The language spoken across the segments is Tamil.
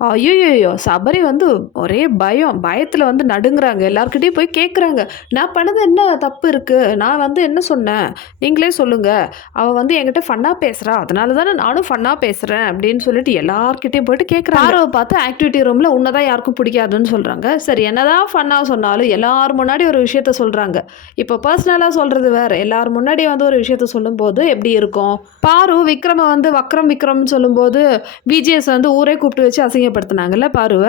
ஐய்யய்யோ! சபரி வந்து ஒரே பயம். பயத்துல வந்து நடுங்குறாங்க. எல்லார்கிட்டயும் போய் கேட்குறாங்க. "நான் பண்ணது என்ன தப்பு இருக்கு? நான் வந்து என்ன சொன்னேன்? நீங்களே சொல்லுங்க. அவ வந்து என்கிட்ட ஃபன்னா பேசுறா. அதனால தானே நானும் ஃபன்னா பேசுறேன்." அப்படின்னு சொல்லிட்டு எல்லார்கிட்டயும் போயிட்டு கேட்குறாங்க. பார்வ பார்த்து ஆக்டிவிட்டி ரூம்ல உன்ன தான் யாருக்கும் பிடிக்காதுன்னு சொல்றாங்க. சரி என்னதான் ஃபன்னா சொன்னாலும் எல்லார் முன்னாடி ஒரு விஷயத்த சொல்றாங்க. இப்போ பர்சனலா சொல்றது வேற. எல்லார் முன்னாடி வந்து ஒரு விஷயத்த சொல்லும்போது எப்படி இருக்கும்? பாரு விக்ரம வந்து வக்ரம் விக்ரம்னு சொல்லும்போது பிஜிஎஸ் வந்து ஊரே கூப்பிட்டு வச்சு அசிங்கப்படுத்துனாங்கல்ல பாருவ.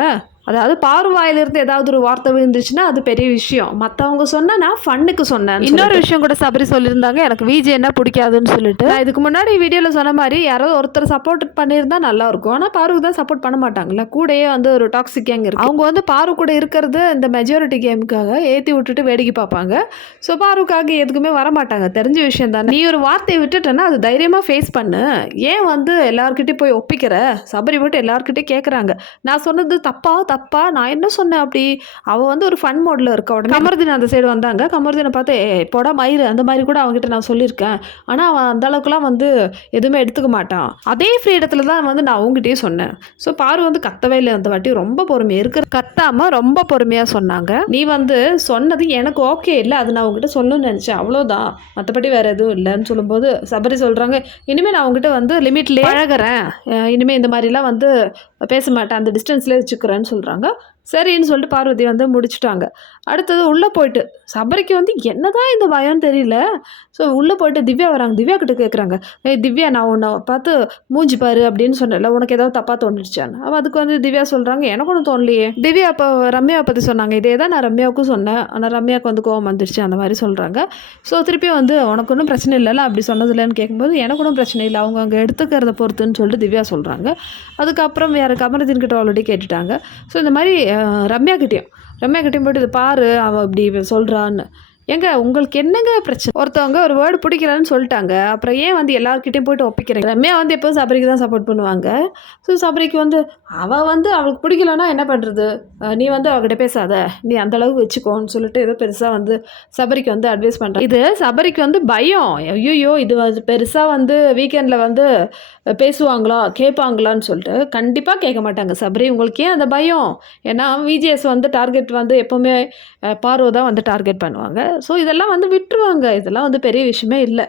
அதாவது பாரு வாயிலிருந்து ஏதாவது ஒரு வார்த்தை விழுந்துச்சுன்னா அது பெரிய விஷயம். மத்தவங்க சொன்னா நான் ஃபன்னுக்கு சொன்னேன்னு இன்னொரு சொல்லிட்டு. விஷயம் கூட சபரி சொல்லியிருந்தாங்க, எனக்கு விஜய் என்ன பிடிக்காதுன்னு சொல்லிட்டு. நான் இதுக்கு முன்னாடி வீடியோல சொன்ன மாரி யாராவது ஒருத்தர் சப்போர்ட் பண்ணியிருந்தா நல்லா இருக்கும். ஆனா பாருக்கு தான் சப்போர்ட் பண்ண மாட்டாங்கல்ல. கூடயே வந்து ஒரு டாக்ஸிக் கேங் இருக்கு. அவங்க வந்து பாரு கூட இருக்கிறது இந்த மெஜாரிட்டி கேமுக்காக ஏத்தி விட்டுட்டு வேடிக்கை பார்ப்பாங்க. ஸோ பாருக்காக எதுக்குமே வரமாட்டாங்க. தெரிஞ்ச விஷயம் தானே. நீ ஒரு வார்த்தையை விட்டுட்டேன்னா அது தைரியமா ஃபேஸ் பண்ணு. ஏன் வந்து எல்லார்கிட்டயும் போய் ஒப்பிக்கிற? சபரி போட்டு எல்லார்கிட்டயும் கேட்குறாங்க. நான் சொன்னது தப்பா? தப்பா? நான் என்ன சொன்னேன் அப்படி? அவ வந்து ஒரு ஃபன் மோட்ல இருக்கா. உடனே கமருதீன் அந்த சைடு வந்தாங்க. கமருதீன பார்த்து, "ஏய் போடா மயிரு" அந்த மாரி கூட அவன்கிட்ட நான் சொல்லியிருக்கேன். ஆனா அவன் அந்த அளவுக்குலாம் வந்து எதுவுமே எடுத்துக்க மாட்டான். அதே ஃப்ரீடத்துல தான் வந்து நான் அவங்ககிட்டயும் சொன்னேன். ஸோ பாரு வந்து கத்தவே இல்ல அந்த வாட்டி. ரொம்ப பொறுமையா கத்தாம ரொம்ப பொறுமையா சொன்னாங்க. "நீ வந்து சொன்னது எனக்கு ஓகே இல்ல. அது நான் உன்கிட்ட சொல்லணும்னு நெனச்சேன். அவ்வளோதான். மத்தபடி வேற எதுவும் இல்லன்னு" சொல்லும்போது சபரி சொல்றாங்க, "இனிமே நான் உன்கிட்ட வந்து லிமிட்லயே பழகுறேன். இனிமே இந்த மாரிலாம் வந்து பேச மாட்டேன். அந்த டிஸ்டன்ஸ்லயே வச்சுக்கிறேன்னு" சொல்றாங்க. சரின்னு சொல்லிட்டு பார்வதி வந்து முடிச்சுட்டாங்க. அடுத்தது உள்ள போயிட்டு சபரிக்கு வந்து என்னதான் இந்த பயம்னு தெரியல. ஸோ உள்ள போயிட்டு திவ்யா வராங்க. திவ்யா கிட்ட கேட்குறாங்க. "ஏய் திவ்யா நான் உன்ன பார்த்து மூஞ்சி பாரு அப்படின்னு சொன்னேன்ல. உனக்கு ஏதாவது தப்பா தோணுடுச்சான்னு?" அப்ப அதுக்கு வந்து திவ்யா சொல்றாங்க, "எனக்கு ஒண்ணும் தோணலையே." திவ்யா அப்போ ரம்யாவ பத்தி சொன்னாங்க. இதே தான் நான் ரம்யாவுக்கும் சொன்னேன். ஆனா ரம்யாவுக்கு வந்து கோவம் வந்துருச்சு அந்த மாரி சொல்றாங்க. ஸோ திருப்பியும் வந்து "உனக்கு ஒண்ணும் பிரச்சனை இல்லல்ல அப்படி சொன்னதில்லன்னு?" கேட்கும்போது, "எனக்கு ஒண்ணும் பிரச்சனை இல்ல. அவங்க அங்க எடுத்துக்கிறத பொறுத்துன்னு" சொல்லிட்டு திவ்யா சொல்றாங்க. அதுக்கப்புறம் வேற கமருதீன் கிட்ட ஆல்ரெடி கேட்டுட்டாங்க. ஸோ இந்த மாரி ரம்யாகிட்டயும் போயிட்டு "இத பாரு அவ இப்படி சொல்றான்னு." ஏங்க உங்களுக்கு என்னங்க பிரச்சனை? ஒருத்தவங்க ஒரு வேர்டு பிடிக்கலன்னு சொல்லிட்டாங்க. அப்புறம் ஏன் வந்து எல்லார்கிட்டயும் போயிட்டு ஒப்பிக்கிறீங்க? ரம்யா வந்து எப்பவும் சபரிக்கு தான் சப்போர்ட் பண்ணுவாங்க. ஸோ சபரிக்கு வந்து அவ வந்து அவளுக்கு பிடிக்கலன்னா என்ன பண்றது? நீ வந்து அவகிட்ட பேசாத. நீ அந்த அளவுக்கு வச்சுக்கோன்னு சொல்லிட்டு ஏதோ பெருசா வந்து சபரிக்கு வந்து அட்வைஸ் பண்றாங்க. இது சபரிக்கு வந்து பயம். ஐய்யய்யோ! இது வந்து பெருசா வந்து வீக்கெண்ட்ல வந்து பேசுவாங்களா? கேட்பாங்களான்னு சொல்லிட்டு. கண்டிப்பா கேட்க மாட்டாங்க. சபரி உங்களுக்கு ஏன் அந்த பயம்? ஏன்னா விஜிஎஸ் வந்து டார்கெட் வந்து எப்பவுமே பார்வ தான் வந்து டார்கெட் பண்ணுவாங்க. ஸோ இதெல்லாம் வந்து விட்டுருவாங்க. இதெல்லாம் வந்து பெரிய விஷயமே இல்ல.